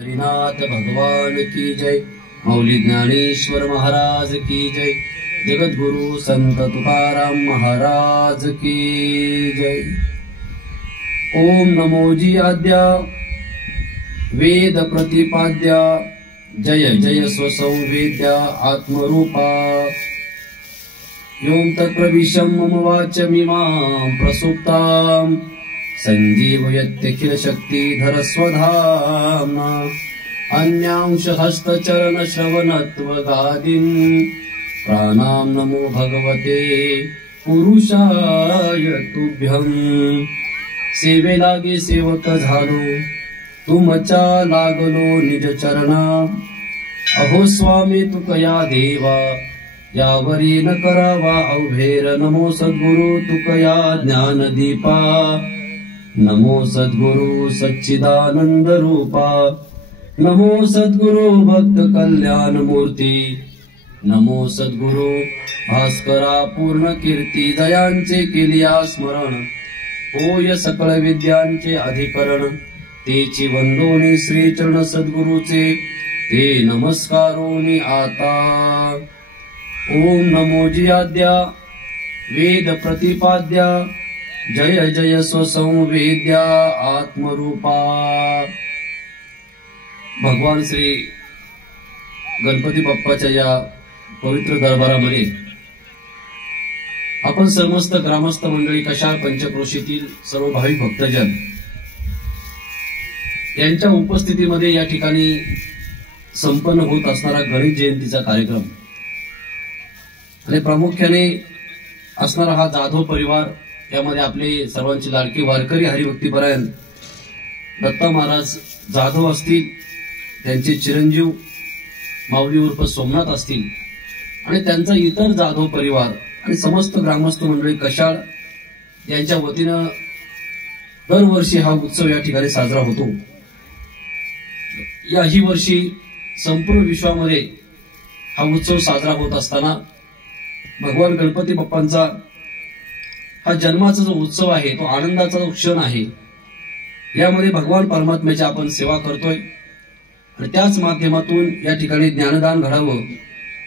हरिनाथ भगवान की जय। मौली ज्ञानेश्वर महाराज की जय। जगद्गुरु संत तुकाराम महाराज की जय। ओम नमोजी आद्या वेद प्रतिपाद्या जय जय स्वसंवेद्या आत्मरूपा। यों तत्प्रविशं मम वाचमिमां प्रसुप्तां संजीवयत्यखिल शक्तिधर स्वधाम्ना। अन्यांश हस्तचरण श्रवणत्वगादीन् प्राणां नमो भगवते पुरुषाय तुभ्यं। सेवे लागे सेवक झालो तुमच्या लागलो निज चरणा। अहो स्वामी तुकया देवा यावरी न करावा अवघेर। नमो सद्गुरु तुकया ज्ञानदीपा। नमो सद्गुरु सच्चिदानंद रूपा। नमो सद्गुरु भक्त कल्याण मूर्ती। नमो सद्गुरु भास्करा पूर्ण कीर्ती। दयांचे केलिया स्मरण होय सकळ विद्यांचे अधिकरण। तेची वंदोनी श्री चरण सद्गुरुचे ते नमस्कारोनी आता। ओम नमोजी आद्या वेद प्रतिपाद्या जय जय स्वसंवेद्या आत्मरूपा। भगवान श्री गणपती बाप्पाच्या या पवित्र दरबारामध्ये आपण समस्त ग्रामस्थ मंडळी कशाळ पंचक्रोशीतील सर्व भाविक भक्तजन यांच्या उपस्थितीमध्ये या ठिकाणी संपन्न होत असणारा गणेश जयंतीचा कार्यक्रम आणि प्रामुख्याने असणारा हा जाधव परिवार, यामध्ये आपले सर्वांचे लाडके वारकरी हरिभक्तीपरायण दत्ता महाराज जाधव असतील, त्यांचे चिरंजीव माऊली उर्फ सोमनाथ असतील आणि त्यांचा इतर जाधव परिवार आणि समस्त ग्रामस्थ मंडळी कशाळ यांच्या वतीनं दरवर्षी हा उत्सव या ठिकाणी साजरा होतो। याही वर्षी संपूर्ण विश्वामध्ये हा उत्सव साजरा होत असताना भगवान गणपती बाप्पांचा हा जन्माचा जो उत्सव आहे, तो आनंदाचा जो क्षण आहे, यामध्ये भगवान परमात्म्याची आपण सेवा करतोय आणि त्याच माध्यमातून या ठिकाणी ज्ञानदान घडावं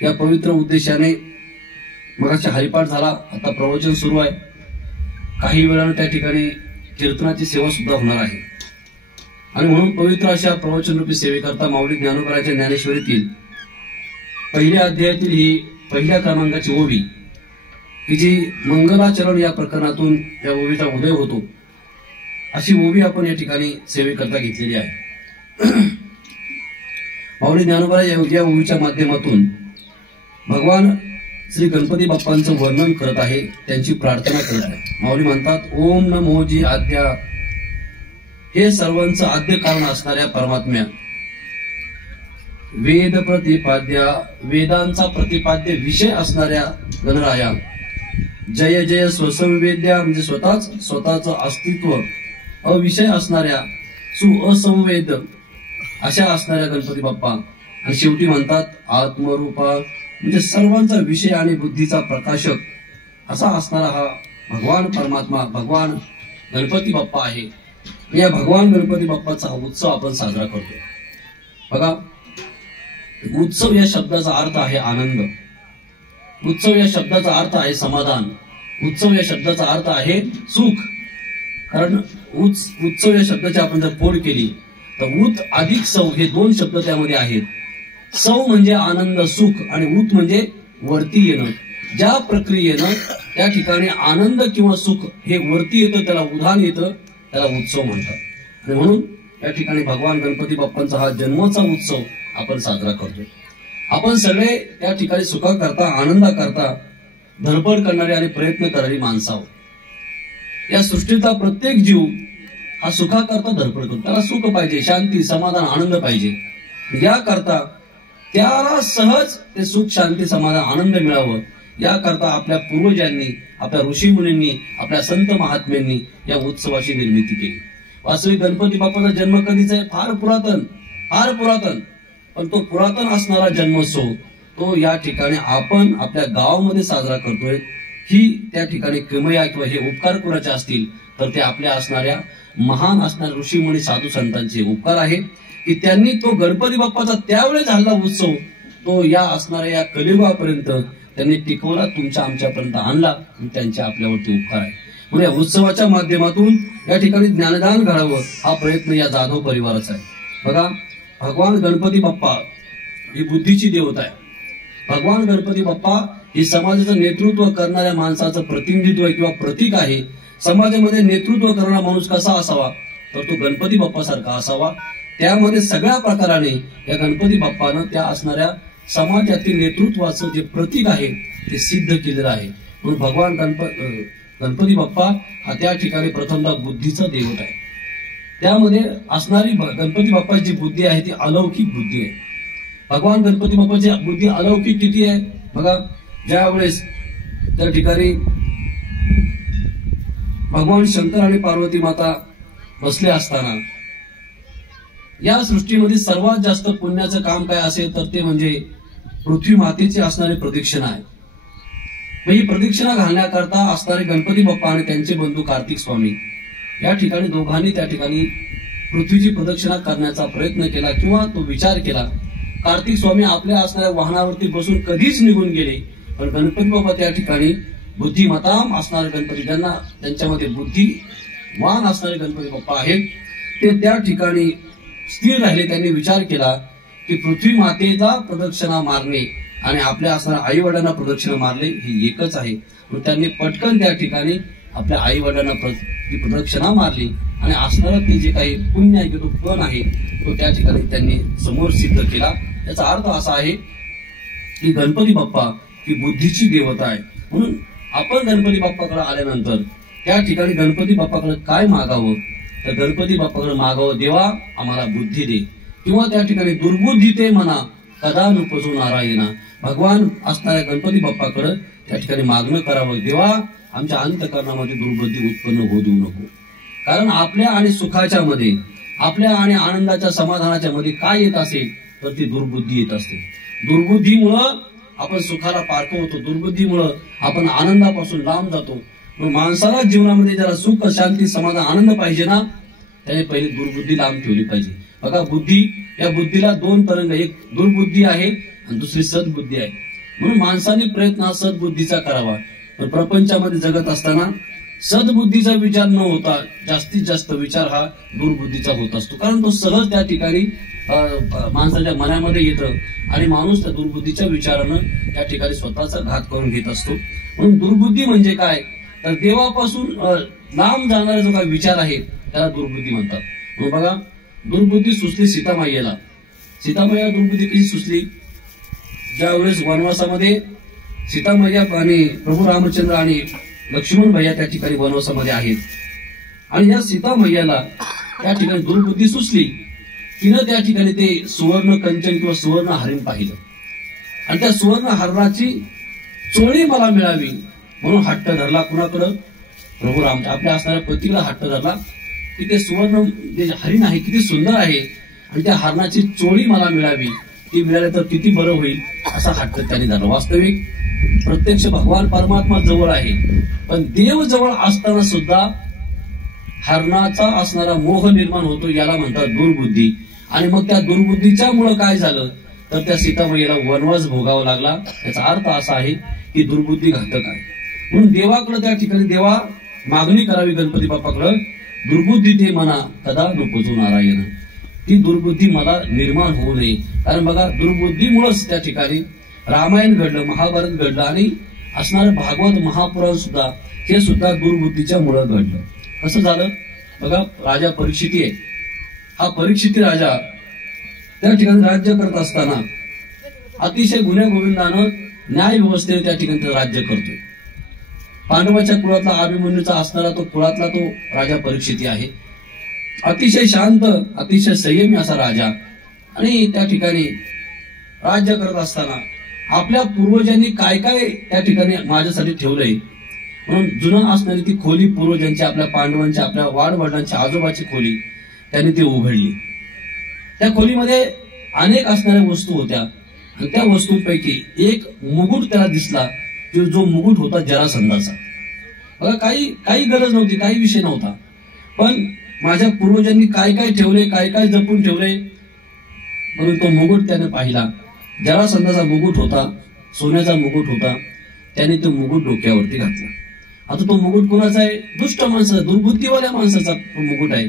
या पवित्र उद्देशाने मगाशी हरिपाठ झाला, आता प्रवचन सुरू आहे। काही वेळानं त्या ठिकाणी कीर्तनाची सेवा सुद्धा होणार आहे आणि म्हणून पवित्र अशा प्रवचनरूपी सेवेकरता माऊली ज्ञानोबराच्या ज्ञानेश्वरीतील पहिल्या अध्यायातील ही पहिल्या क्रमांकाची ओवी, की जी मंगलाचरण या प्रकरणातून या ओवीचा उदय होतो, अशी ओवी आपण या ठिकाणी सेवेकरता घेतलेली आहे। माऊली ज्ञानोबरा या ओवीच्या माध्यमातून भगवान श्री गणपती बाप्पांचं वर्णन करत आहे, त्यांची प्रार्थना करत आहे। माऊली म्हणतात, ओम नमोजी आद्या, हे सर्वांचं आद्य कारण असणाऱ्या परमात्म्या, वेद प्रतिपाद्या, वेदांचा प्रतिपाद्य विषय असणाऱ्या गणराया, जय जय स्वसंवेद्या, म्हणजे स्वतःचं अस्तित्व अविषय असणाऱ्या सुअसंवेद अशा असणाऱ्या गणपती बाप्पा, आणि शेवटी म्हणतात आत्मरूपा, म्हणजे सर्वांचा विषय आणि बुद्धीचा प्रकाशक असा असणारा हा भगवान परमात्मा, भगवान गणपती बाप्पा आहे। या भगवान गणपती बाप्पाचा हा उत्सव आपण साजरा करतो। बघा, उत्सव या शब्दाचा अर्थ आहे आनंद, उत्सव या शब्दाचा अर्थ आहे समाधान, उत्सव या शब्दाचा अर्थ आहे सुख। कारण उत्सव या शब्दाची आपण जर फोड केली तर उत अधिक सौ हे दोन शब्द त्यामध्ये आहेत। सौ म्हणजे आनंद सुख आणि उत म्हणजे वरती येणं। ज्या प्रक्रियेनं त्या ठिकाणी आनंद किंवा सुख हे वरती येतं त्याला उधाण येतं, त्याला उत्सव म्हणतात। आणि म्हणून या ठिकाणी भगवान गणपती बाप्पांचा हा जन्माचा उत्सव आपण साजरा करतो। आपण सगळे त्या ठिकाणी सुखा करता आनंदा करता धडपड करणारे आणि प्रयत्न करणारी माणसं आहोत। या सृष्टीचा प्रत्येक जीव हा सुखा करता धडपड करतो, त्याला सुख पाहिजे, शांती समाधान आनंद पाहिजे। या करता त्याला सहज ते सुख शांती समाधान आनंद मिळावं याकरता आपल्या पूर्वजांनी, आपल्या ऋषीमुनींनी, आपल्या संत महात्म्यांनी या उत्सवाची निर्मिती केली। वास्तविक गणपती बाप्पाचा जन्म कधीचा आहे? फार पुरातन, पण तो पुरातन असणारा जन्मोत्सव तो या ठिकाणी आपण आपल्या गावामध्ये साजरा करतोय। ही त्या ठिकाणी किमया किंवा हे उपकार कुणाचे असतील तर ते आपल्या असणाऱ्या महान असणाऱ्या ऋषीमुनी साधू संतांचे उपकार आहेत। की त्यांनी तो गणपती बाप्पाचा त्यावेळेस झालेला उत्सव तो या असणाऱ्या या कलियुगापर्यंत त्यांनी टिकवला, तुमच्या आमच्यापर्यंत आणला आणि त्यांचे आपल्यावरती उपकार आहे. म्हणजे या उत्सवाच्या माध्यमातून या ठिकाणी ज्ञानदान घडावं हा प्रयत्न या जाधव परिवाराचा आहे. बघा, भगवान गणपती बाप्पा ही बुद्धीची देवता आहे. भगवान गणपती बाप्पा ही समाजाचं नेतृत्व करणाऱ्या माणसाचं प्रतिनिधित्व किंवा प्रतीक आहे. समाजामध्ये नेतृत्व करणारा माणूस कसा असावा, तर तो गणपती बाप्पासारखा असावा. त्यामध्ये सगळ्या प्रकाराने या गणपती बाप्पानं त्या असणाऱ्या समाजातील नेतृत्वाचं जे प्रतीक आहे ते सिद्ध केलेलं आहे. म्हणून भगवान गणपती बाप्पा हा त्या ठिकाणी प्रथमतः बुद्धीचा देवता आहे. त्यामध्ये असणारी गणपती बाप्पाची जी बुद्धी आहे ती अलौकिक बुद्धी आहे. भगवान गणपती बाप्पाची बुद्धी अलौकिक किती आहे बघा. ज्या वेळेस त्या ठिकाणी भगवान शंकर आणि पार्वती माता बसले असताना या सृष्टीमध्ये सर्वात जास्त पुण्याचं काम काय असेल तर ते म्हणजे पृथ्वी मातेची असणारी प्रदक्षिणा आहे. ही प्रदक्षिणा घालण्याकरता असणारे गणपती बाप्पा आणि त्यांचे बंधू कार्तिक स्वामी या ठिकाणी दोघांनी त्या ठिकाणी पृथ्वीची प्रदक्षिणा करण्याचा प्रयत्न केला किंवा तो विचार केला. कार्तिक स्वामी आपल्या असणाऱ्या वाहनावरती बसून कधीच निघून गेले, पण गणपती बाप्पा त्या ठिकाणी बुद्धिमताम असणारे गणपती, ज्यांना त्यांच्यामध्ये बुद्धिवान असणारे गणपती बाप्पा आहेत, ते त्या ठिकाणी स्थिर राहिले. त्यांनी विचार केला की पृथ्वी मातेचा प्रदक्षिणा मारणे आणि आपल्या असणाऱ्या आई वडिलांना प्रदक्षिणा मारणे हे एकच आहे. त्यांनी पटकन त्या ठिकाणी आपल्या आई वडिलांना प्रदक्षिणा मारली आणि असणारा ते जे काही पुण्य आहे तो पण आहे तो त्या ठिकाणी त्यांनी समोर सिद्ध केला. याचा अर्थ असा आहे की गणपती बाप्पा ही बुद्धीची देवता आहे. म्हणून आपण गणपती बाप्पाकडे आल्यानंतर त्या ठिकाणी गणपती बाप्पाकडे काय मागावं, तर गणपती बाप्पाकडे मागावं, देवा आम्हाला बुद्धी दे, किंवा त्या ठिकाणी दुर्बुद्धी ते म्हणा कदा नुपजो नारायणा. भगवान असणाऱ्या गणपती बाप्पाकडे त्या ठिकाणी मागणं करावं, देवा आमच्या अंतःकरणामध्ये दुर्बुद्धी उत्पन्न होऊ देऊ नको. कारण आपल्या आणि सुखाच्या मध्ये, आपल्या आणि आनंदाच्या समाधानाच्या मध्ये काय येत असेल तर ती दुर्बुद्धी येत असते. दुर्बुद्धीमुळं आपण सुखाला पारखवतो, दुर्बुद्धीमुळं आपण आनंदापासून लांब जातो. मग माणसाला जीवनामध्ये ज्याला सुख शांती समाधान आनंद पाहिजे ना, त्याने पहिले दुर्बुद्धी लांब ठेवली पाहिजे. बघा, बुद्धी, या बुद्धीला दोन तरंग, एक दुर्बुद्धी आहे आणि दुसरी सद्बुद्धी आहे. म्हणून माणसाने प्रयत्न हा सद्बुद्धीचा करावा. पण प्रपंचामध्ये जगत असताना सद्बुद्धीचा विचार न होता जास्तीत जास्त विचार हा दुर्बुद्धीचा होत असतो. कारण तो सहज त्या ठिकाणी माणसाच्या मनामध्ये येतं आणि माणूस त्या दुर्बुद्धीच्या विचारानं त्या ठिकाणी स्वतःचा घात करून घेत असतो. म्हणून दुर्बुद्धी म्हणजे काय, तर देवापासून लांब जाणारा जो काही विचार आहे त्याला दुर्बुद्धी म्हणतात. म्हणून बघा, दुर्बुद्धी सुचली सीतामाईला. सीतामाईला दुर्बुद्धी कशी सुचली, ज्यावेळेस वनवासामध्ये सीतामाया आणि प्रभू रामचंद्र आणि लक्ष्मण भैया त्या ठिकाणी वनवासामध्ये आहेत आणि या सीतामैयाला त्या ठिकाणी दुर्बुद्धी सुचली. तिनं त्या ठिकाणी ते सुवर्ण कंचन किंवा सुवर्ण हरिण पाहिलं आणि त्या सुवर्ण हरणाची चोळी मला मिळावी म्हणून हट्ट धरला. कुणाकडं, प्रभू राम आपल्या असणाऱ्या पतीला हट्ट धरला की ते सुवर्ण जे हरिण आहे किती सुंदर आहे आणि त्या हरणाची चोळी मला मिळावी, ती मिळाली तर किती बरं होईल असा हट्ट त्यांनी धरला. वास्तविक प्रत्यक्ष भगवान परमात्मा जवळ आहे, पण देव जवळ असताना सुद्धा हरणाचा असणारा मोह निर्माण होतो, याला म्हणतात दुर्बुद्धी. आणि मग त्या दुर्बुद्धीच्या मुळे काय झालं तर त्या सीतामाईला वनवास भोगावा लागला. याचा अर्थ असा आहे की दुर्बुद्धी घातक आहे. म्हणून देवाकडे त्या ठिकाणी देवा मागणी करावी गणपती बाप्पाकडे, दुर्बुद्धी ते म्हणा कदा नुपजो नारायण. ती दुर्बुद्धी मला निर्माण होऊ नये. कारण बघा, दुर्बुद्धीमुळेच त्या ठिकाणी रामायण घडलं, महाभारत घडलं आणि असणारं भागवत महापुराण सुद्धा हे सुद्धा दुर्बुद्धीच्या मुळे घडलं. कसं झालं बघा, राजा परीक्षिती आहे. हा परीक्षिती राजा त्या ठिकाणी राज्य करत असताना अतिशय गुण्या गोविंदानं न्याय व्यवस्थेने त्या ठिकाणी राज्य करतोय. पांडवाच्या कुळातला अभिमन्यूचा असणारा तो कुळातला तो राजा परीक्षिती आहे. अतिशय शांत, अतिशय संयमी असा राजा. आणि त्या ठिकाणी राज्य करत असताना आपल्या पूर्वजांनी काय काय त्या ठिकाणी माझ्यासाठी ठेवलंय म्हणून जुनं असणारी ती खोली, पूर्वजांची, आपल्या पांडवांच्या, आपल्या वाडवडिलांच्या आजोबाची खोली त्यांनी ती उघडली. त्या खोलीमध्ये अनेक असणाऱ्या वस्तू होत्या आणि त्या वस्तूंपैकी एक मुकुट त्याला दिसला, जो मुकुट होता जरासंधाचा. बघा, काही गरज नव्हती, काही विषय नव्हता, पण माझ्या पूर्वजांनी काय काय ठेवले, काय काय जपून ठेवले म्हणून तो मुकुट त्याने पाहिला. जरासंधाचा मुकुट होता, सोन्याचा मुकुट होता. त्याने तो मुकुट डोक्यावरती घातला. आता तो मुकुट कोणाचा आहे? दुष्ट माणसाचा, दुर्बुद्धीवाल्या माणसाचा तो मुकुट आहे.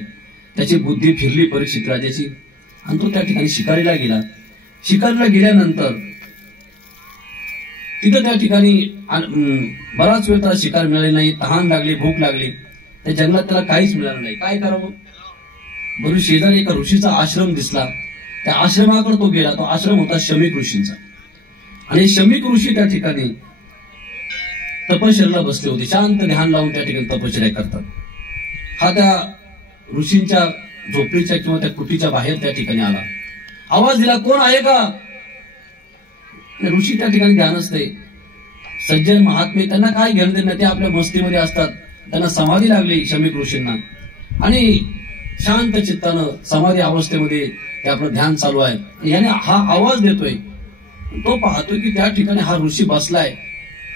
त्याची बुद्धी फिरली परीक्षित राजाची आणि तो त्या ठिकाणी शिकारीला गेला. शिकारीला गेल्यानंतर तिथं त्या ठिकाणी बराच वेळ त्याला शिकार मिळाली नाही. तहान लागली, भूक लागली. त्या जंगलात त्याला काहीच मिळालं नाही. काय करावं? बरोबर शेजारी एका ऋषीचा आश्रम दिसला. त्या आश्रमाकडे तो गेला. तो आश्रम होता शमीक ऋषींचा. आणि शमीक ऋषी त्या ठिकाणी तपश्चर्याला बसले होते. शांत ध्यान लावून त्या ठिकाणी तपश्चर्या करतात. हा त्या ऋषींच्या झोपडीच्या किंवा त्या कुटीच्या बाहेर त्या ठिकाणी आला. आवाज दिला, कोण आहे का? ऋषी त्या ठिकाणी ध्यानस्थ आहे. सज्जन महात्मे त्यांना काय घेणं देणं, ते आपल्या मस्तीमध्ये असतात. त्यांना समाधी लागली शमीक ऋषींना आणि शांत चित्तानं समाधी अवस्थेमध्ये ते आपलं ध्यान चालू आहे. आणि याने हा आवाज देतोय. तो पाहतोय की त्या ठिकाणी हा ऋषी बसलाय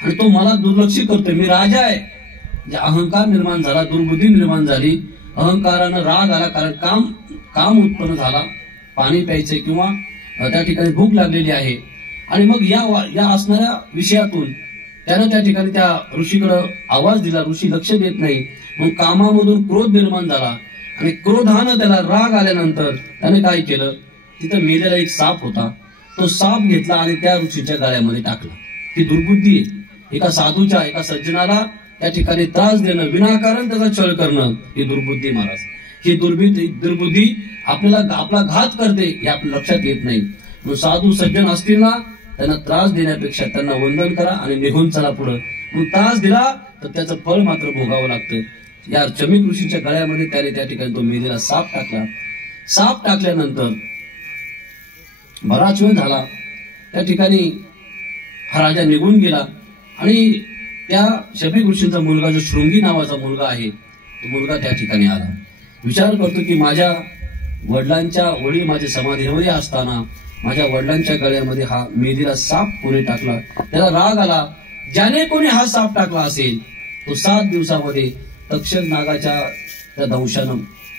आणि तो मला दुर्लक्षित करतोय. मी राजा आहे. म्हणजे अहंकार निर्माण झाला, दुर्बुद्धी निर्माण झाली, अहंकारानं राग आला. कारण काम उत्पन्न झाला, पाणी प्यायचंय किंवा त्या ठिकाणी भूक लागलेली आहे. आणि मग या असणाऱ्या विषयातून त्यानं त्या ठिकाणी त्या ऋषीकडे आवाज दिला. ऋषी लक्ष देत नाही. मग कामामधून क्रोध निर्माण झाला आणि क्रोधानं त्याला राग आल्यानंतर त्याने काय केलं? तिथं मेलेला एक साप होता. तो साप घेतला आणि त्या ऋषीच्या गळ्यामध्ये टाकला. ही दुर्बुद्धी आहे. एका साधूच्या, एका सज्जनाला त्या ठिकाणी त्रास देणं, विनाकारण त्याचा छळ करणं, ही दुर्बुद्धी महाराज. ही दुर्बुद्धी आपल्याला आपला घात करते हे आपल्या लक्षात येत नाही. साधू सज्जन असतील ना, त्यांना त्रास देण्यापेक्षा त्यांना वंदन करा आणि निघून चला पुढं. मग त्रास दिला तर त्याचं फळ मात्र भोगावं लागतं. या शमीक ऋषीच्या गळ्यामध्ये त्याने त्या ठिकाणी तो मेलेला साप टाकला. साप टाकल्यानंतर बराच वेळ झाला. त्या ठिकाणी हा राजा निघून गेला आणि त्या शमीक ऋषींचा मुलगा, जो शृंगी नावाचा मुलगा आहे, तो मुलगा त्या ठिकाणी आला. विचार करतो की माझ्या वडिलांच्या वडील माझ्या समाधीमध्ये असताना माझ्या वडिलांच्या गळ्यामध्ये हा मेलेला साप कोणी टाकला. त्याला राग आला. ज्याने कोणी हा साप टाकला असेल तो 7 दिवसामध्ये तक्षक नागाच्या त्या दंशानं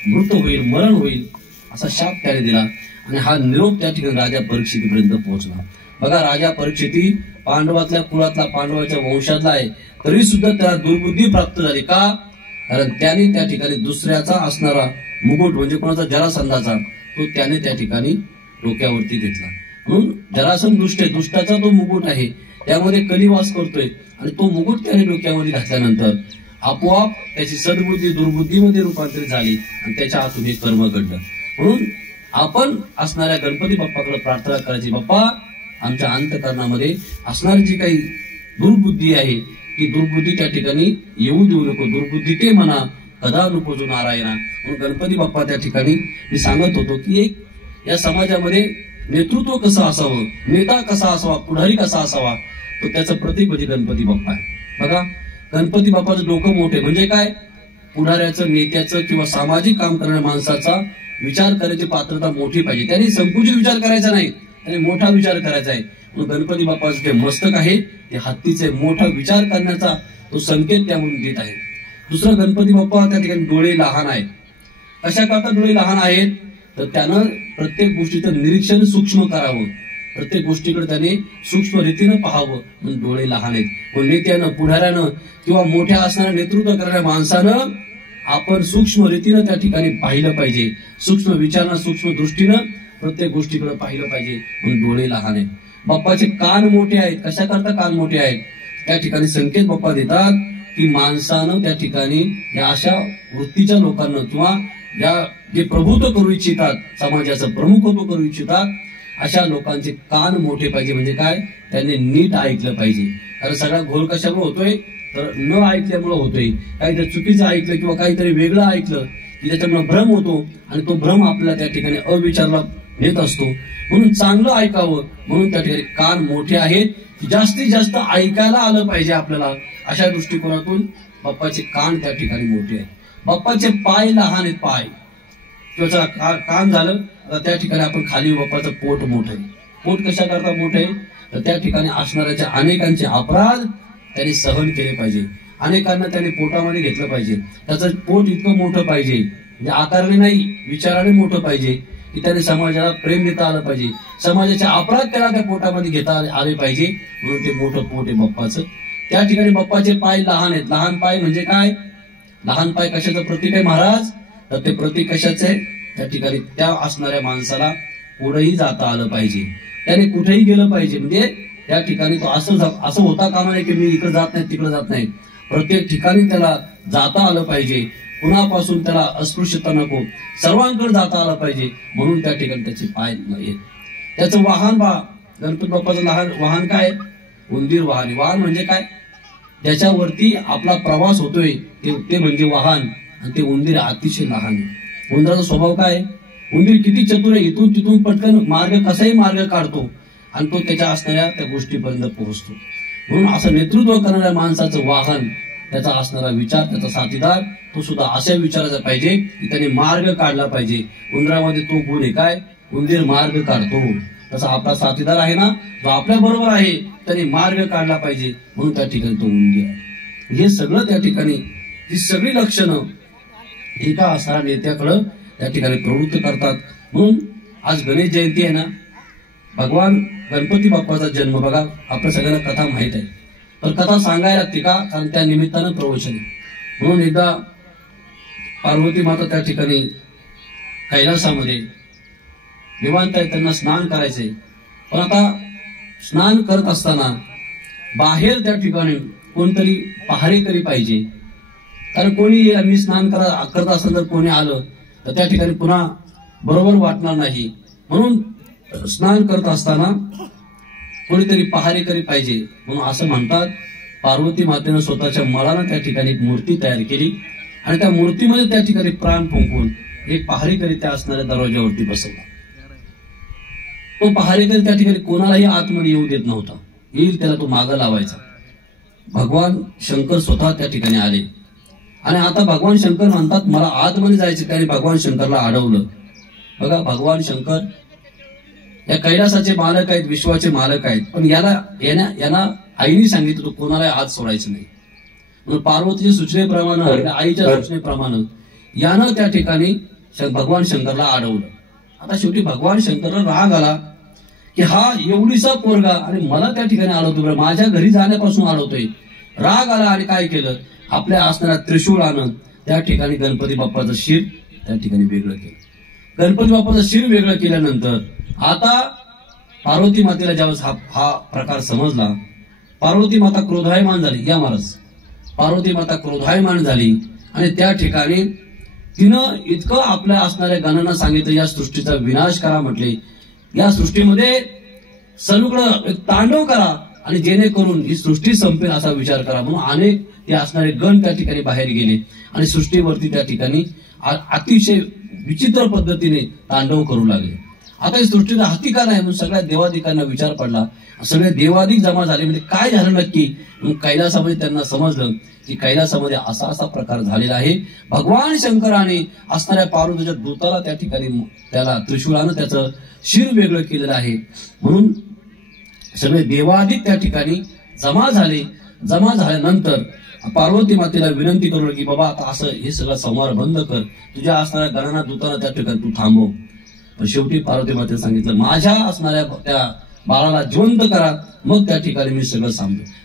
मृत होईल, मरण होईल, असा शाप त्याने दिला. आणि हा निरोप त्या ठिकाणी राजा परीक्षितीपर्यंत पोहोचला. बघा, राजा परीक्षिती पांडवातल्या कुळातला, पांडवाच्या वंशातला आहे, तरी सुद्धा त्याला दुर्बुद्धी प्राप्त झाली. का? कारण त्याने त्या ठिकाणी दुसऱ्याचा असणारा मुकुट, म्हणजे कोणाचा? जरासंधाचा, तो त्याने त्या ठिकाणी डोक्यावरती घेतला. म्हणून जरासंध दुष्ट आहे, दुष्टाचा तो मुकुट आहे, त्यामध्ये कलिवास करतोय. आणि तो मुकुट त्याने डोक्यामध्ये घातल्यानंतर आपोआप त्याची सद्बुद्धी दुर्बुद्धीमध्ये रूपांतरित झाली आणि त्याच्या हातून हे कर्म घडलं. म्हणून आपण असणाऱ्या गणपती बाप्पाकडे प्रार्थना करायची, बाप्पा आमच्या अंतःकरणामध्ये असणारी जी काही दुर्बुद्धी आहे ती दुर्बुद्धी त्या ठिकाणी येऊ देऊ नको. दुर्बुद्धी ते म्हणा कदा नुपोजो नारायणा. म्हणून गणपती बाप्पा त्या ठिकाणी मी सांगत होतो की एक या समाजामध्ये नेतृत्व कसं असावं, नेता कसा असावा, पुढारी कसा असावा, तो त्याचं प्रतीक म्हणजे गणपती बाप्पा आहे. बघा, गणपती बाप्पाचं डोकं मोठे म्हणजे काय? पुढाऱ्याचं, नेत्याचं किंवा सामाजिक काम करणाऱ्या माणसाचा विचार करायची पात्रता मोठी पाहिजे. त्यांनी संकुचित विचार करायचा नाही, त्याने मोठा विचार करायचा आहे. गणपती बाप्पाचं जे मस्तक आहे ते हत्तीचे, मोठा विचार करण्याचा तो संकेत त्यामधून देत आहे. दुसरं, गणपती बाप्पा त्या ठिकाणी डोळे लहान आहेत. कशा करता डोळे लहान आहेत? तर त्यानं प्रत्येक गोष्टीचं निरीक्षण सूक्ष्म करावं, प्रत्येक गोष्टीकडे त्याने सूक्ष्म रीतीनं पाहावं, म्हणून डोळे लहान आहेत. पण नेत्यानं, पुढाऱ्यानं किंवा मोठ्या असणाऱ्या नेतृत्व करणाऱ्या माणसानं आपण सूक्ष्म रीतीनं त्या ठिकाणी पाहिलं पाहिजे, सूक्ष्म विचारानं, सूक्ष्म दृष्टीनं प्रत्येक गोष्टीकडे पाहिलं पाहिजे, म्हणून डोळे लहान आहेत. बाप्पाचे कान मोठे आहेत. कशा करता कान मोठे आहेत? त्या ठिकाणी संकेत बाप्पा देतात की माणसानं त्या ठिकाणी या अशा वृत्तीच्या लोकांना किंवा या जे प्रभुत्व करू इच्छितात, समाजाचं प्रमुखत्व करू इच्छितात, अशा लोकांचे कान मोठे पाहिजे. म्हणजे काय? त्यांनी नीट ऐकलं पाहिजे. कारण सगळा घोळ कशामुळे होतोय? तर न ऐकल्यामुळे होतोय. काहीतरी चुकीचं ऐकलं किंवा काहीतरी वेगळं ऐकलं की त्याच्यामुळे भ्रम होतो आणि तो भ्रम आपल्याला त्या ठिकाणी अविचारला नेत असतो. म्हणून चांगलं ऐकावं, म्हणून त्या ठिकाणी कान मोठे आहेत. जास्तीत जास्त ऐकायला आलं पाहिजे आपल्याला, अशा दृष्टिकोनातून बाप्पाचे कान त्या ठिकाणी मोठे आहेत. बाप्पाचे पाय लहान आहेत. पाय किंवा कान झालं. आता त्या ठिकाणी आपण खाली बाप्पाचं पोट मोठं आहे. पोट कशा करता मोठं आहे? तर त्या ठिकाणी असणाऱ्या अनेकांचे अपराध त्यांनी सहन केले पाहिजे, अनेकांना त्याने पोटामध्ये घेतलं पाहिजे. त्याचं पोट इतकं मोठं पाहिजे, म्हणजे आकाराने नाही, विचाराने मोठं पाहिजे. की त्याने समाजाला प्रेम देता आलं पाहिजे, समाजाचे अपराध त्याला त्या पोटामध्ये घेता आले पाहिजे, म्हणून ते मोठं पोट आहे बाप्पाचं. त्या ठिकाणी बाप्पाचे पाय लहान आहेत. लहान पाय म्हणजे काय? लहान पाय कशाचं प्रतीक आहे महाराज? तर ते प्रतीक कशाचं आहे? त्या ठिकाणी त्या असणाऱ्या माणसाला पुढेही जाता आलं पाहिजे, त्याने कुठेही गेलं पाहिजे. म्हणजे त्या ठिकाणी तो असं होता कामा नये की मी इकडे जात नाही तिकडे जात नाही. प्रत्येक ठिकाणी त्याला जाता आलं पाहिजे. कुणापासून त्याला अस्पृश्यता नको, सर्वांकडे जाता आलं पाहिजे, म्हणून त्या ठिकाणी त्याचे पाय आहेत. त्याचं वाहन गणपती बाप्पाचं लहान वाहन काय? उंदीर वाहन. वाहन म्हणजे काय? ज्याच्यावरती आपला प्रवास होतोय ते म्हणजे वाहन. आणि ते उंदीर अतिशय लहान आहे. उंदराचा स्वभाव काय? उंदीर किती चतुर आहे, इथून तिथून पटकन कसाही मार्ग काढतो आणि तो त्याच्या असणाऱ्या त्या गोष्टीपर्यंत पोहोचतो. म्हणून असं नेतृत्व करणाऱ्या माणसाचं वाहन, त्याचा असणारा विचार, त्याचा साथीदार, तो सुद्धा अशा विचाराचा पाहिजे की त्याने मार्ग काढला पाहिजे. उंदरामध्ये तो गुण आहे काय? उंदीर मार्ग काढतो. तसा आपला साथीदार आहे ना, जो आपल्या बरोबर आहे, त्याने मार्ग काढला पाहिजे, म्हणून त्या ठिकाणी तो उंदीर आहे. हे सगळं त्या ठिकाणी, ही सगळी लक्षणं एका असणाऱ्या नेत्याकडं त्या ठिकाणी प्रवृत्त करतात. म्हणून आज गणेश जयंती आहे ना, भगवान गणपती बाप्पाचा जन्म बघा, आपल्या सगळ्यांना कथा माहित आहे, तर कथा सांगायला लागते का? कारण त्या निमित्तानं प्रवचन आहे. म्हणून एकदा पार्वती माता त्या ठिकाणी कैलासामध्ये निवांत आहे, त्यांना स्नान करायचंय. पण आता स्नान करत असताना बाहेर त्या ठिकाणी कोणतरी पहारेकरी पाहिजे. कारण कोणी मी स्नान करत असताना जर कोणी आलं तर त्या ठिकाणी पुन्हा बरोबर वाटणार नाही. म्हणून स्नान करत असताना कोणीतरी पहारेकरी पाहिजे, म्हणून असं म्हणतात. पार्वती मातेनं स्वतःच्या मळानं त्या ठिकाणी एक मूर्ती तयार केली आणि त्या मूर्तीमध्ये त्या ठिकाणी प्राण फुंकून एक पहारेकरी त्या असणाऱ्या दरवाज्यावरती बसवला. तो पहारेकरी त्या ठिकाणी कोणालाही आतमध्ये येऊ देत नव्हता. येईल त्याला तो मागं लावायचा. भगवान शंकर स्वतः त्या ठिकाणी आले आणि आता भगवान शंकर म्हणतात मला आतमध्ये जायचे. त्याने भगवान शंकरला अडवलं. बघा, भगवान शंकर या कैलासाचे मालक आहेत, विश्वाचे मालक आहेत, पण यांना आईने सांगितलं तो कोणाला आत सोडायचं नाही. म्हणून पार्वतीच्या सूचनेप्रमाणे, आईच्या सूचनेप्रमाणे यानं त्या ठिकाणी भगवान शंकरला अडवलं. आता शेवटी भगवान शंकरला राग आला की हा एवढीसा पोरगा आणि मला त्या ठिकाणी अडवतो, माझ्या घरी जाण्यापासून अडवतोय. राग आला आणि काय केलं? आपल्या असणाऱ्या त्रिशूळानं त्या ठिकाणी गणपती बाप्पाचं शिर त्या ठिकाणी वेगळं केलं. गणपती बाप्पाचं शिर वेगळं केल्यानंतर आता पार्वती मातेला ज्यावेळेस हा प्रकार समजला, पार्वती माता क्रोधायमान झाली. या महाराज, पार्वती माता क्रोधायमान झाली आणि त्या ठिकाणी तिनं इतकं आपल्या असणाऱ्या गणांना सांगितलं या सृष्टीचा विनाश करा म्हटले. या सृष्टीमध्ये सर्वकडं तांडव करा आणि जेणेकरून ही सृष्टी संपेल असा विचार करा. म्हणून अनेक ते असणारे गण त्या ठिकाणी बाहेर गेले आणि सृष्टीवरती त्या ठिकाणी अतिशय विचित्र पद्धतीने तांडव करू लागले. आता ही सृष्टीचा हाती का नाही म्हणून सगळ्या देवादिकांना विचार पडला. सगळे देवादिक जमा झाले. म्हणजे काय झालं नक्की? कैलासामध्ये त्यांना समजलं की कैलासामध्ये असा प्रकार झालेला आहे. भगवान शंकराने असणाऱ्या पार्वतीच्या दूताला त्या ठिकाणी त्याला त्रिशूळानं त्याचं शिर वेगळं केलेलं आहे. म्हणून सगळे देवादिक त्या ठिकाणी जमा झाले. जमा झाल्यानंतर पार्वती मातेला विनंती करू की बाबा आता असं हे सगळं संवार बंद कर, तुझ्या असणाऱ्या गणांना दूताना त्या ठिकाणी तू थांबव. पण शेवटी पार्वती मातेने सांगितलं माझ्या असणाऱ्या त्या बाळाला जिवंत करा, मग त्या ठिकाणी मी सगळं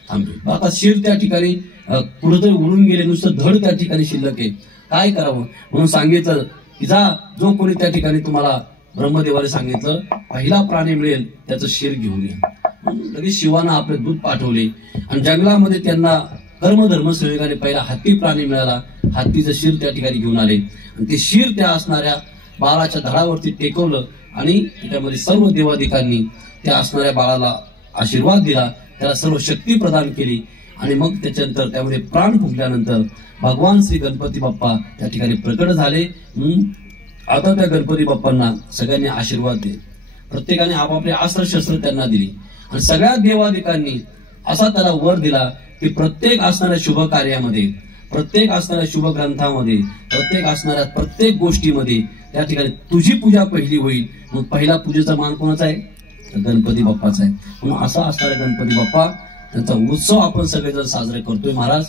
थांबेल. आता शिर त्या ठिकाणी कुठेतरी उडून गेले, नुसतं धड त्या ठिकाणी शिल्लक आहे. काय करावं म्हणून सांगितलं की जा, जो कोणी त्या ठिकाणी तुम्हाला ब्रह्मदेवाने सांगितलं पहिला प्राणी मिळेल त्याचं शिर घेऊन या. लगेच शिवानं आपले दूत पाठवले आणि जंगलामध्ये त्यांना कर्मधर्म संयोगाने पहिला हत्ती प्राणी मिळाला. हत्तीचं शिर त्या ठिकाणी घेऊन आले आणि ते शिर त्या असणाऱ्या बाळाच्या धडावरती टेकवलं आणि त्याच्यामध्ये सर्व देवादिकांनी त्या असणाऱ्या बाळाला आशीर्वाद दिला, त्याला सर्व शक्ती प्रदान केली आणि मग त्याच्यानंतर त्यामध्ये प्राण फुंकल्यानंतर भगवान श्री गणपती बाप्पा त्या ठिकाणी प्रकट झाले. आता त्या गणपती बाप्पांना सगळ्यांनी आशीर्वाद दिले. प्रत्येकाने आपापले अस्त्रशस्त्र त्यांना दिली आणि सगळ्या देवादिकांनी असा त्याला वर दिला की प्रत्येक असणाऱ्या शुभ कार्यामध्ये, प्रत्येक असणाऱ्या शुभ ग्रंथामध्ये, प्रत्येक असणाऱ्या प्रत्येक गोष्टीमध्ये त्या ठिकाणी तुझी पूजा पहिली होईल. मग पहिला पूजेचा मान कोणाचा आहे? गणपती बाप्पाचा आहे. म्हणून असा असणारा गणपती बाप्पा त्यांचा उत्सव आपण सगळेजण साजरे करतोय. महाराज,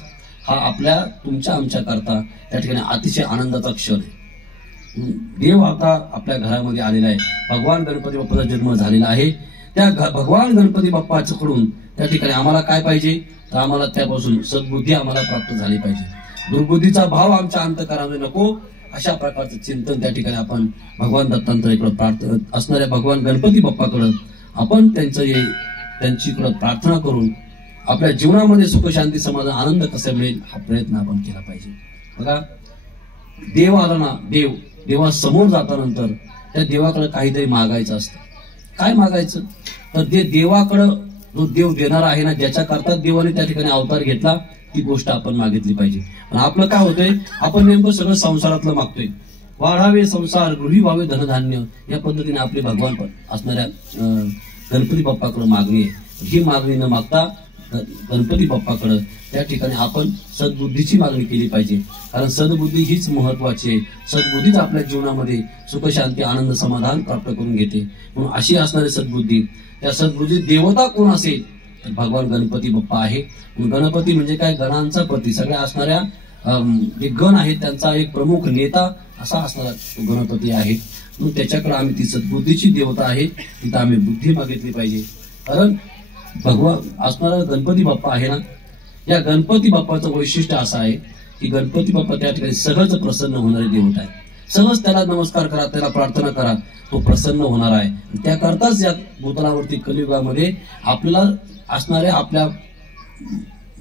हा आपल्या तुमच्या आमच्या करता त्या ठिकाणी अतिशय आनंदाचा क्षण आहे. देव आता आपल्या घरामध्ये आलेला आहे, भगवान गणपती बाप्पाचा जन्म झालेला आहे। त्या भगवान गणपती बाप्पाकडून त्या ठिकाणी आम्हाला काय पाहिजे, तर आम्हाला त्यापासून सद्बुद्धी आम्हाला प्राप्त झाली पाहिजे। दुर्बुद्धीचा भाव आमच्या अंतःकरणामध्ये नको, अशा प्रकारचं चिंतन त्या ठिकाणी आपण भगवान दत्तात्रयाकडे प्रार्थना असणाऱ्या भगवान गणपती बाप्पाकडे आपण त्यांच्याकडे प्रार्थना करून आपल्या जीवनामध्ये सुख शांती समाधान आनंद कसा मिळेल हा प्रयत्न आपण केला पाहिजे। बघा, देव आला ना, देवासमोर जातानंतर त्या देवाकडे काहीतरी मागायचं असतं। काय मागायचं, तर ते देवाकडं जो देव देणारा आहे ना, ज्याच्या करता देवाने त्या ठिकाणी अवतार घेतला ती गोष्ट आपण मागितली पाहिजे। पण आपलं काय होतंय, आपण नेमकं सगळं संसारातलं मागतोय, वाढावे संसार गृही व्हावे धनधान्य, या पद्धतीने आपले भगवान असणाऱ्या गणपती बाप्पाकडे मागणी आहे। ही मागणी न मागता गणपती बाप्पाकडे त्या ठिकाणी आपण सद्बुद्धीची मागणी केली पाहिजे, कारण सद्बुद्धी हीच महत्वाची आहे। सद्बुद्धीच आपल्या जीवनामध्ये सुख शांती आनंद समाधान प्राप्त करून घेते। म्हणून अशी असणारी सद्बुद्धी, त्या सद्बुद्धी देवता कोण असेल तर भगवान गणपती बाप्पा आहे। गणपती म्हणजे काय, गणांचा पती, सगळ्या असणाऱ्या जे गण आहेत त्यांचा एक प्रमुख नेता असा असणारा गणपती आहे। म्हणून त्याच्याकडे आम्ही ती सद्बुद्धीची देवता आहे, तिथं आम्ही बुद्धी मागितली पाहिजे। कारण भगवान असणारा गणपती बाप्पा आहे ना, या गणपती बाप्पाचं वैशिष्ट्य असं आहे की गणपती बाप्पा त्या ठिकाणी सहज प्रसन्न होणारे देवता आहे। सहज त्याला नमस्कार करा, त्याला प्रार्थना करा, तो प्रसन्न होणार आहे। त्याकरताच या भूतलावरती कलियुगामध्ये आपल्याला असणाऱ्या आपल्या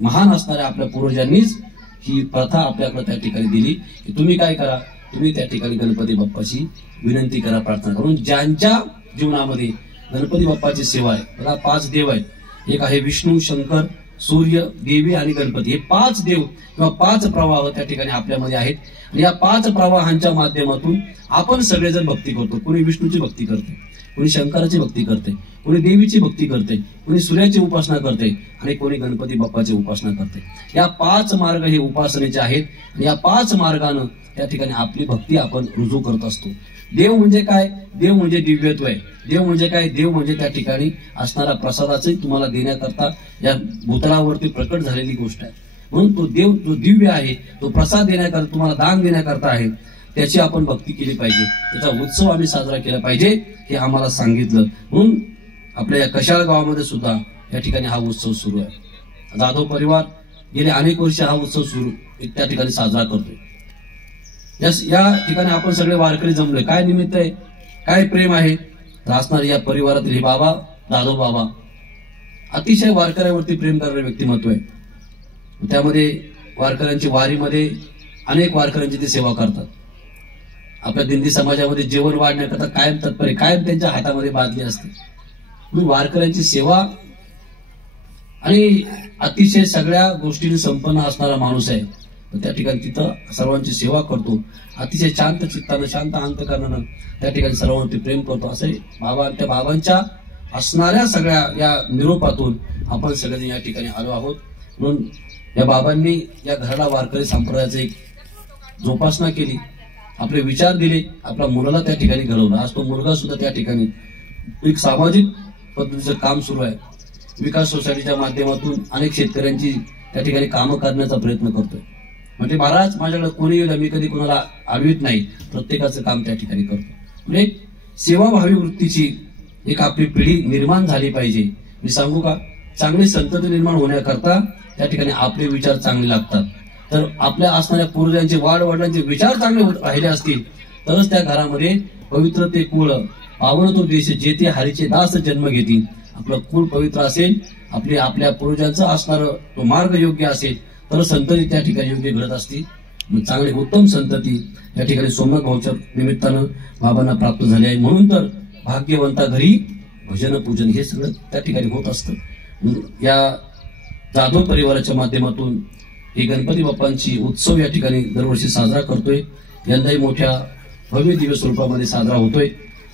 महान असणाऱ्या आपल्या पूर्वजांनीच ही प्रथा आपल्याकडे त्या ठिकाणी दिली की तुम्ही काय करा, तुम्ही त्या ठिकाणी गणपती बाप्पाची विनंती करा, प्रार्थना करून। ज्यांच्या जीवनामध्ये गणपती बाप्पाची सेवा आहे, बघा 5 देव आहेत, एक आहे विष्णू, शंकर, सूर्य, देवी आणि गणपती, हे 5 देव किंवा 5 प्रवाह त्या ठिकाणी आपल्यामध्ये आहेत। आणि या 5 प्रवाहांच्या माध्यमातून आपण सगळेजण भक्ती करतो। कोणी विष्णूची भक्ती करते, कोणी शंकराची भक्ती करते, कोणी देवीची भक्ती करते, कोणी सूर्याची उपासना करते आणि कोणी गणपती बाप्पाची उपासना करते। या 5 मार्ग हे उपासनेचे आहेत आणि या 5 मार्गानं त्या ठिकाणी आपली भक्ती आपण रुजू करत असतो। देव म्हणजे काय, देव म्हणजे दिव्यत्व आहे। देव म्हणजे काय, देव म्हणजे त्या ठिकाणी असणारा प्रसादाचे तुम्हाला देण्याकरता या भूतलावरती प्रकट झालेली गोष्ट आहे। म्हणून तो देव जो दिव्य आहे, तो प्रसाद देण्याकरता, तुम्हाला दान देण्याकरता आहे, त्याची आपण भक्ती केली पाहिजे, त्याचा उत्सव आम्ही साजरा केला पाहिजे हे आम्हाला सांगितलं। म्हणून आपल्या या कशाळ गावामध्ये सुद्धा या ठिकाणी हा उत्सव सुरू आहे। जाधव परिवार गेले अनेक वर्ष हा उत्सव त्या ठिकाणी साजरा करतोय। या ठिकाणी आपण सगळे वारकरी जमलोय, काय निमित्त आहे, काय प्रेम आहे, तर असणार या परिवारातील हे बाबा जाधव बाबा अतिशय वारकऱ्यावरती प्रेम करणारे व्यक्तिमत्व आहे। त्यामध्ये वारकऱ्यांची वारीमध्ये अनेक वारकऱ्यांची ते सेवा करतात। आपल्या दिंडी समाजामध्ये जेवण वाढण्याकरता कायम तत्पर आहे, कायम त्यांच्या हातामध्ये बादली असते। म्हणून वारकऱ्यांची सेवा आणि अतिशय सगळ्या गोष्टींनी संपन्न असणारा माणूस आहे, त्या ठिकाणी तिथं सर्वांची सेवा करतो, अतिशय शांत चित्तानं शांत अंतःकरणानं त्या ठिकाणी सर्वांवरती प्रेम करतो। असे त्या बाबांच्या असणाऱ्या सगळ्या या निरोपातून आपण सगळेजण या ठिकाणी आलो आहोत। म्हणून या बाबांनी या घराला वारकरी संप्रदायाची एक जोपासना केली, आपले विचार दिले, आपल्या मुलाला त्या ठिकाणी घडवलं। आज तो मुलगा सुद्धा त्या ठिकाणी एक सामाजिक पद्धतीचं काम सुरू आहे। विकास सोसायटीच्या माध्यमातून अनेक शेतकऱ्यांची त्या ठिकाणी कामं करण्याचा प्रयत्न करतोय। म्हणजे महाराज माझ्याकडे कोणी येईल, मी कधी कोणाला आडवीत नाही, प्रत्येकाचं काम त्या ठिकाणी करतो। म्हणजे सेवाभावी वृत्तीची एक आपली पिढी निर्माण झाली पाहिजे। मी सांगू का, चांगली संतती निर्माण होण्याकरता त्या ठिकाणी आपले विचार चांगले लागतात। तर आपल्या असणाऱ्या पूर्वजांचे वडिलांचे विचार चांगले राहिले असतील तरच त्या घरामध्ये पवित्र ते कुळ, पावन तो देश, जे ते हरीचे दास जन्म घेतील। आपलं कुळ पवित्र असेल, आपल्या पूर्वजांचा असणारा तो मार्ग योग्य असेल तर संतती त्या ठिकाणी योग्य घडत असतील। चांगली उत्तम संतती या ठिकाणी सोमनाथ भाऊच्या निमित्तानं बाबांना प्राप्त झाली आहे। म्हणून तर भाग्यवंता घरी भजन पूजन हे सगळं त्या ठिकाणी होत असतं। या जाधव परिवाराच्या माध्यमातून हे गणपती बाप्पांची उत्सव या ठिकाणी दरवर्षी साजरा करतोय। यंदाही मोठ्या भव्य दिव्य स्वरूपामध्ये साजरा होतोय।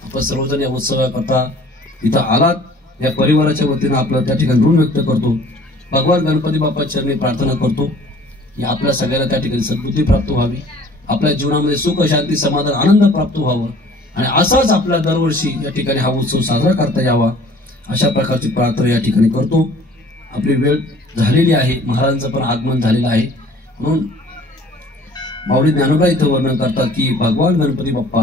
आपण सर्वजण या उत्सवाकरता इथं आलात, या परिवाराच्या वतीनं आपलं त्या ठिकाणी ऋण व्यक्त करतो। भगवान गणपती बाप्पा चरणी प्रार्थना करतो की आपल्या सगळ्याला त्या ठिकाणी सद्बुद्धी प्राप्त व्हावी, आपल्या जीवनामध्ये सुख शांती समाधान आनंद प्राप्त व्हावं आणि असाच आपल्या दरवर्षी या ठिकाणी हा उत्सव साजरा करता यावा, अशा प्रकारची प्रार्थना या ठिकाणी करतो। आपली वेळ झालेली आहे, महाराजांचं पण आगमन झालेलं आहे। म्हणून माऊली ज्ञानोबा इथं वर्णन करतात की भगवान गणपती बाप्पा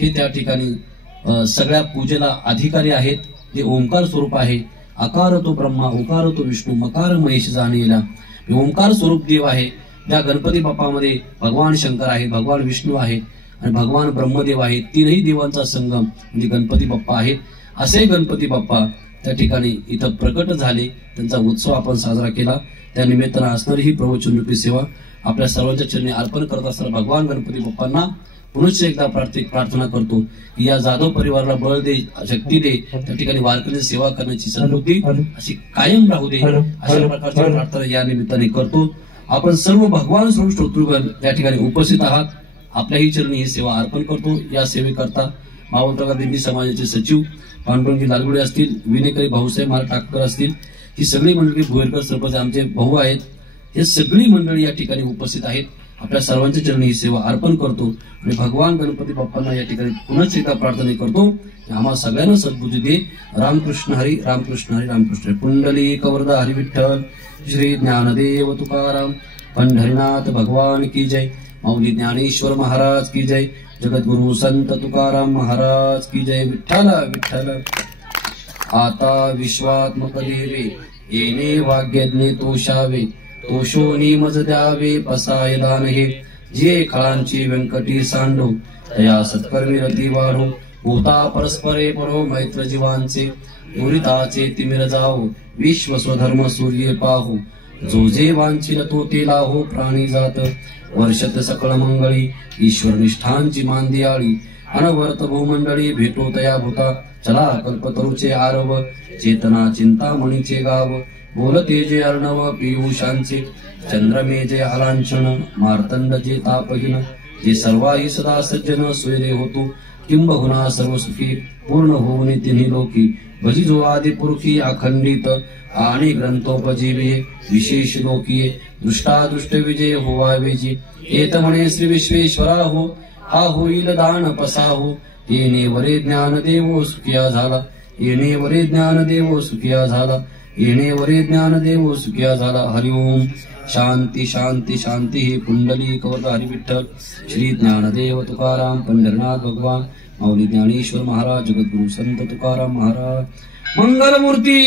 हे त्या ठिकाणी सगळ्या पूजेला अधिकारी आहेत. जे ओंकार स्वरूप आहे. आकार तो ब्रह्मा, ओंकार तो विष्णू, मकार महेश जाणीला. ओंकार स्वरूप देव आहे. ज्या गणपती बाप्पामध्ये भगवान शंकर आहे, भगवान विष्णू आहे आणि भगवान ब्रह्मदेव आहे. तीनही देवांचा संगम म्हणजे गणपती बाप्पा आहे. असे गणपती बाप्पा त्या ठिकाणी इथं प्रकट झाले. त्यांचा उत्सव आपण साजरा केला. त्या निमित्तानं असणारी ही प्रवचन रूपी सेवा आपल्या सर्वांच्या चरणी अर्पण करत असताना भगवान गणपती बाप्पांना पुनश्च एकदा प्रार्थना करतो की या जाधव परिवाराला बळ दे, शक्ती दे, त्या ठिकाणी वारकऱ्यांची सेवा करण्याची सद्बुद्धी अशी कायम राहू दे, अशा प्रकारची प्रार्थना या निमित्ताने करतो. आपण सर्व भगवान स्वरूप श्रोतृगण त्या ठिकाणी उपस्थित आहात. आपल्याही चरणी ही सेवा अर्पण करतो. या सेवेकरता मावळप्रकार दिंडी समाजाचे सचिव पांडुरंगी लालगुडे असतील, विनेकरी भाऊसाहेब मला टाककर असतील, ही सगळी मंडळी, भुईरकर सरपंच आमचे भाऊ आहेत, हे सगळी मंडळी या ठिकाणी उपस्थित आहेत. आपल्या सर्वांच्या चरणी ही सेवा अर्पण करतो आणि भगवान गणपती बाप्पांना या ठिकाणी पुनश्च एकदा प्रार्थना करतो की आम्हा सगळ्यांना सद्बुद्धी दे. रामकृष्ण हरी, रामकृष्ण हरी, रामकृष्ण हरी. पुंडलिक वरदा हरी विठ्ठल. श्री ज्ञानदेव तुकाराम पंढरीनाथ भगवान की जय. माऊली ज्ञानेश्वर महाराज की जय. जगद्गुरु संत तुकाराम महाराज की जय. विठ्ठल विठ्ठल. आता विश्वात्मक देवे येणे वाग्यज्ञे तोषावे, तोषोनी मज द्यावे पसाय दान हे. जे खळांची व्यंकटी सांडो तया सत्कर्मी रती वाढो. होता परस्परे परो मैत्र जीवांचे, दुरिताचे तिमिर जाओ विश्व स्वधर्म सूर्य पाहो. जो जे वांछिल तो ते लाहो प्राणी जात. वर्षत सकळ मंगळी ईश्वर निष्ठांची मांदियाळी. अनवर्त भूमंडळी भेटो तया भूता. चला कल्पतरुचे आरव, चेतना चिंतामणीचे गाव. बोलते जे अर्णव पियुषांचे, चंद्रमे जे अलांछन. मार्तंड जे तापहीन, जे सर्वाही सदा सज्जन. सोयरे होतो किंबहुना सर्व सुखी, पूर्ण होऊन तिन्ही लोकी. भजिजो आदि पुरुषी अखंडित, आणि ग्रंथोपजीवे विशेष लोकीये. दृष्टादृष्ट विजय होवावे जे, येत म्हणे श्री विश्वेश्वरा हो. हा होईल दान पसा हो. येणे वरे ज्ञान देवो सुखिया झाला. येणे वरे ज्ञान देवो सुखिया झाला. येणे वरे ज्ञान देवो सुखिया झाला. हरिओम. शांती शांती शांती. पुंडलिक वरदा हरी विठ्ठल. श्री ज्ञानदेव तुकाराम पंढरीनाथ भगवान माऊली ज्ञानेश्वर महाराज जगद्गुरु संत तुकाराम महाराज मंगलमूर्ती.